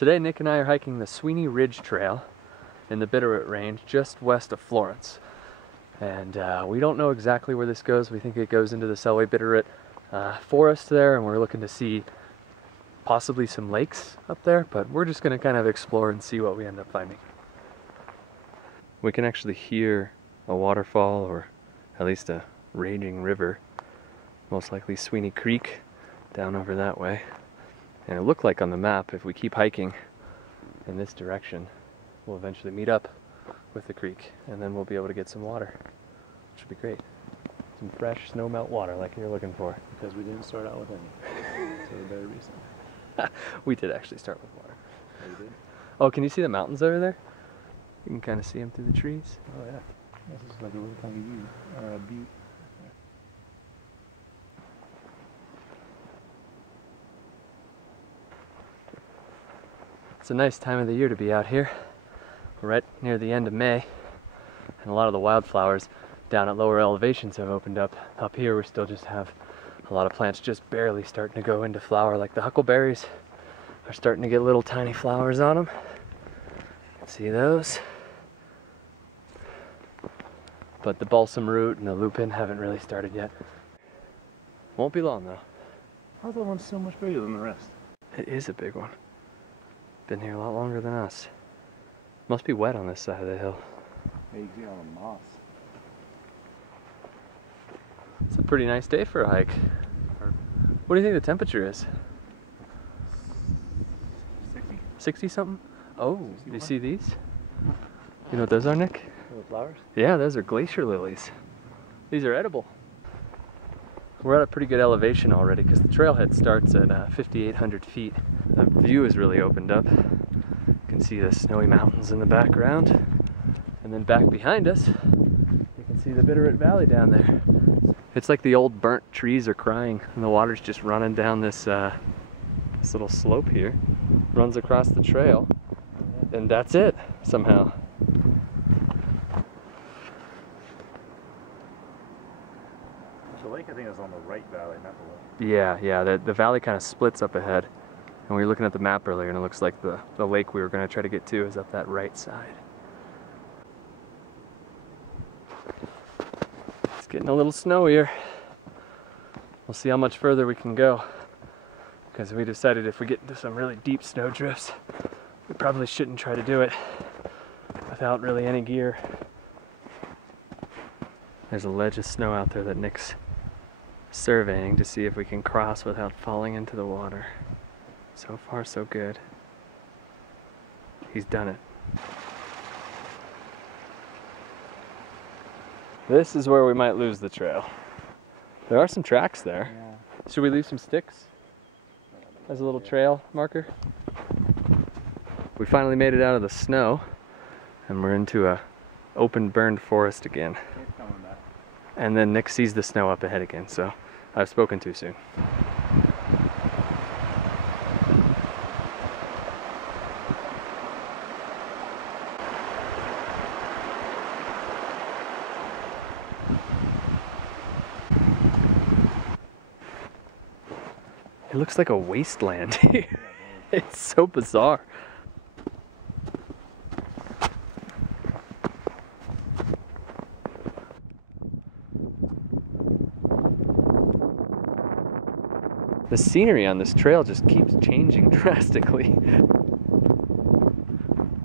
Today Nick and I are hiking the Sweeney Ridge trail in the Bitterroot range just west of Florence. And we don't know exactly where this goes. We think it goes into the Selway Bitterroot forest there, and we're looking to see possibly some lakes up there, but we're just going to kind of explore and see what we end up finding. We can actually hear a waterfall, or at least a raging river, most likely Sweeney Creek down over that way. And it looked like on the map, if we keep hiking in this direction, we'll eventually meet up with the creek, and then we'll be able to get some water, which would be great. Some fresh snow melt water like you're looking for. Because we didn't start out with any. So the very reason. We did actually start with water. Oh, you did? Oh, can you see the mountains over there? You can kind of see them through the trees. Oh yeah. This is like a little tiny view, or a butte. It's a nice time of the year to be out here. We're right near the end of May, and a lot of the wildflowers down at lower elevations have opened up. Up here we still just have a lot of plants just barely starting to go into flower, like the huckleberries are starting to get little tiny flowers on them. See those? But the balsam root and the lupin haven't really started yet. Won't be long though. How's that one so much bigger than the rest? It is a big one. Been here a lot longer than us. Must be wet on this side of the hill. Yeah, you can see all the moss. It's a pretty nice day for a hike. What do you think the temperature is? 60. 60 something? Oh, 61. do you see these? You know what those are, Nick? Little flowers? Yeah, those are glacier lilies. These are edible. We're at a pretty good elevation already because the trailhead starts at 5,800 feet. The view is really opened up. You can see the snowy mountains in the background. And then back behind us, you can see the Bitterroot Valley down there. It's like the old burnt trees are crying, and the water's just running down this this little slope here. Runs across the trail, and that's it, somehow. The lake, I think, is on the right valley, not the left. Yeah, the valley kind of splits up ahead. And we were looking at the map earlier, and it looks like the lake we were going to try to get to is up that right side. It's getting a little snowier. We'll see how much further we can go, because we decided if we get into some really deep snow drifts, we probably shouldn't try to do it without really any gear. There's a ledge of snow out there that Nick's surveying to see if we can cross without falling into the water. So far, so good. He's done it. This is where we might lose the trail. There are some tracks there. Yeah. Should we leave some sticks as a little trail marker? We finally made it out of the snow, and we're into a open burned forest again. It's coming back. And then Nick sees the snow up ahead again, so I've spoken too soon. It looks like a wasteland here. It's so bizarre. The scenery on this trail just keeps changing drastically.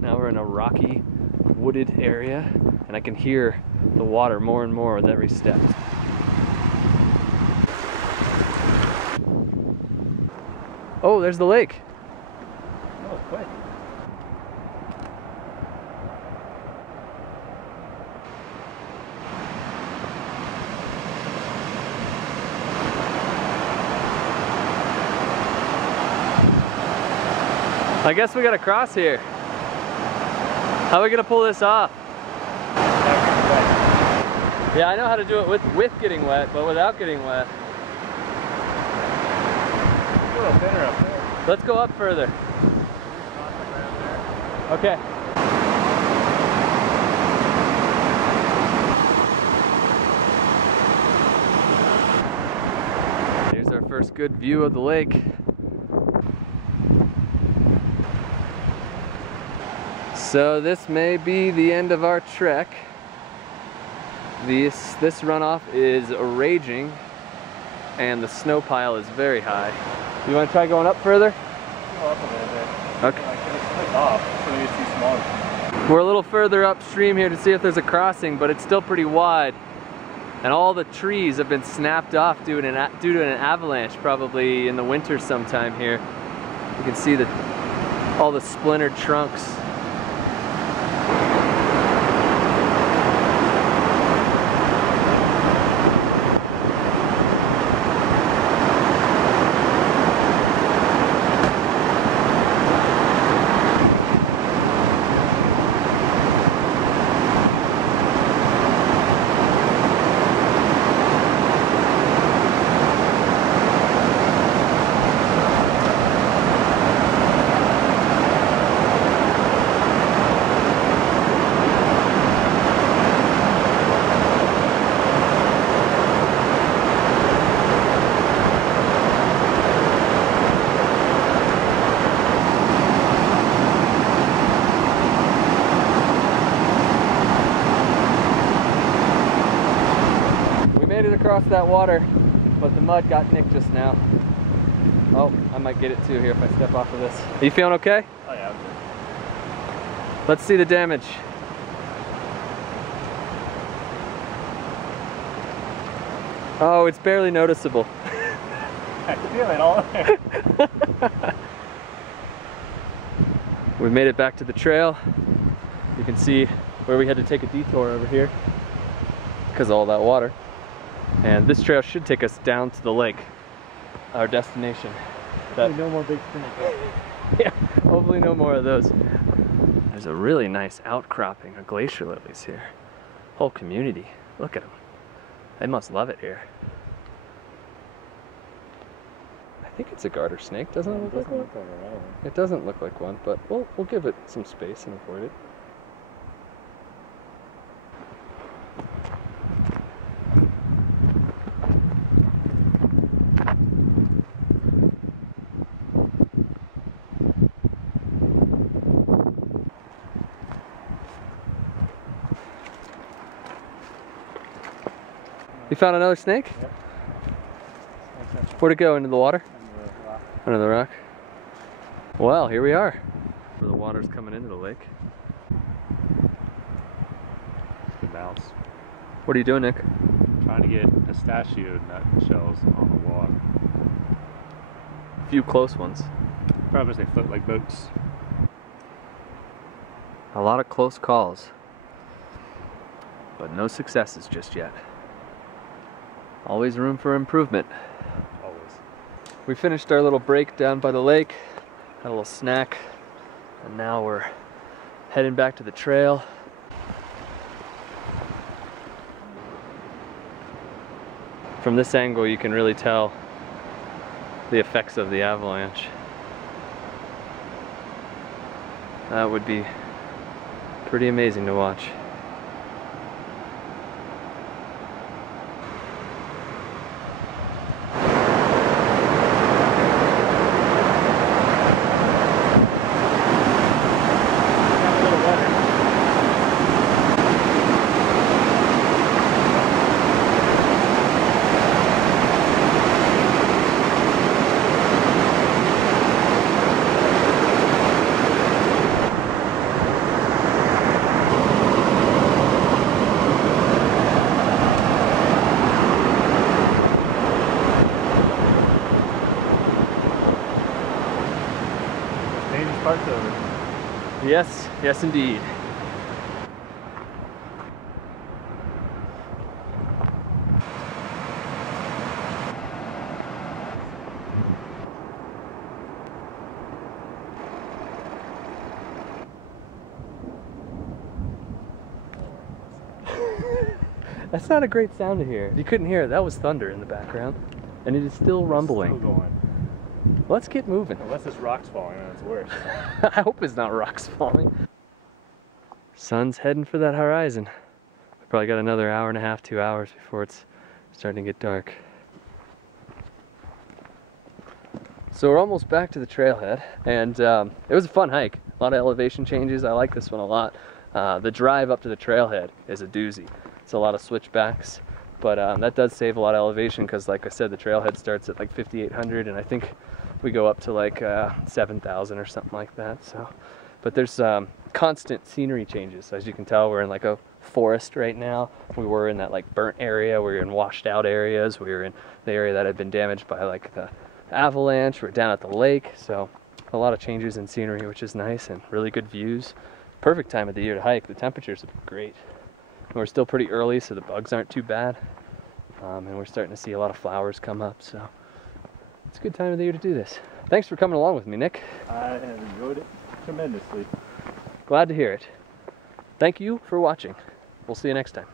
Now we're in a rocky, wooded area, and I can hear the water more and more with every step. Oh, there's the lake. Oh, quick. I guess we gotta cross here. How are we gonna pull this off? Yeah, I know how to do it with getting wet, but without getting wet. A little thinner up there. Let's go up further. Okay. Here's our first good view of the lake. So this may be the end of our trek. This runoff is raging and the snow pile is very high. You want to try going up further? Go up a little bit. Okay. It's split off, so it's too small. We're a little further upstream here to see if there's a crossing, but it's still pretty wide. And all the trees have been snapped off due to an avalanche, probably in the winter sometime here. You can see all the splintered trunks. Across that water, but the mud got nicked just now. Oh, I might get it too here if I step off of this. Are you feeling okay? Oh yeah, I'm good. Let's see the damage. Oh, it's barely noticeable. I feel it all there. We made it back to the trail. You can see where we had to take a detour over here because of all that water. And this trail should take us down to the lake, our destination. No more big snakes. Yeah, hopefully no more of those. There's a really nice outcropping of glacier lilies here. Whole community, look at them. They must love it here. I think it's a garter snake, doesn't it look like one? It doesn't look like one, but we'll give it some space and avoid it. You found another snake? Yep. Where'd it go? Into the water? Under the rock. Under the rock. Well, here we are. Where the water's coming into the lake. The mouse. What are you doing, Nick? Trying to get pistachio nut shells on the water. A few close ones. Probably they float like boats. A lot of close calls. But no successes just yet. Always room for improvement. Always. We finished our little break down by the lake, had a little snack, and now we're heading back to the trail. From this angle you can really tell the effects of the avalanche. That would be pretty amazing to watch. Part's over. Yes, yes indeed. That's not a great sound to hear. You couldn't hear it. That was thunder in the background. And it is still rumbling. It's still going. Let's get moving. Unless it's rocks falling, then it's worse. I hope it's not rocks falling. Sun's heading for that horizon. We probably got another hour and a half, 2 hours before it's starting to get dark. So we're almost back to the trailhead, and it was a fun hike. A lot of elevation changes. I like this one a lot. The drive up to the trailhead is a doozy. It's a lot of switchbacks, but that does save a lot of elevation because, like I said, the trailhead starts at like 5,800, and I think we go up to like 7,000 or something like that. So, but there's constant scenery changes. As you can tell, we're in like a forest right now. We were in that like burnt area. We were in washed out areas. We were in the area that had been damaged by like the avalanche. We're down at the lake. So a lot of changes in scenery, which is nice, and really good views. Perfect time of the year to hike. The temperatures are great. And we're still pretty early, so the bugs aren't too bad. And we're starting to see a lot of flowers come up. So it's a good time of the year to do this. Thanks for coming along with me, Nick. I have enjoyed it tremendously. Glad to hear it. Thank you for watching. We'll see you next time.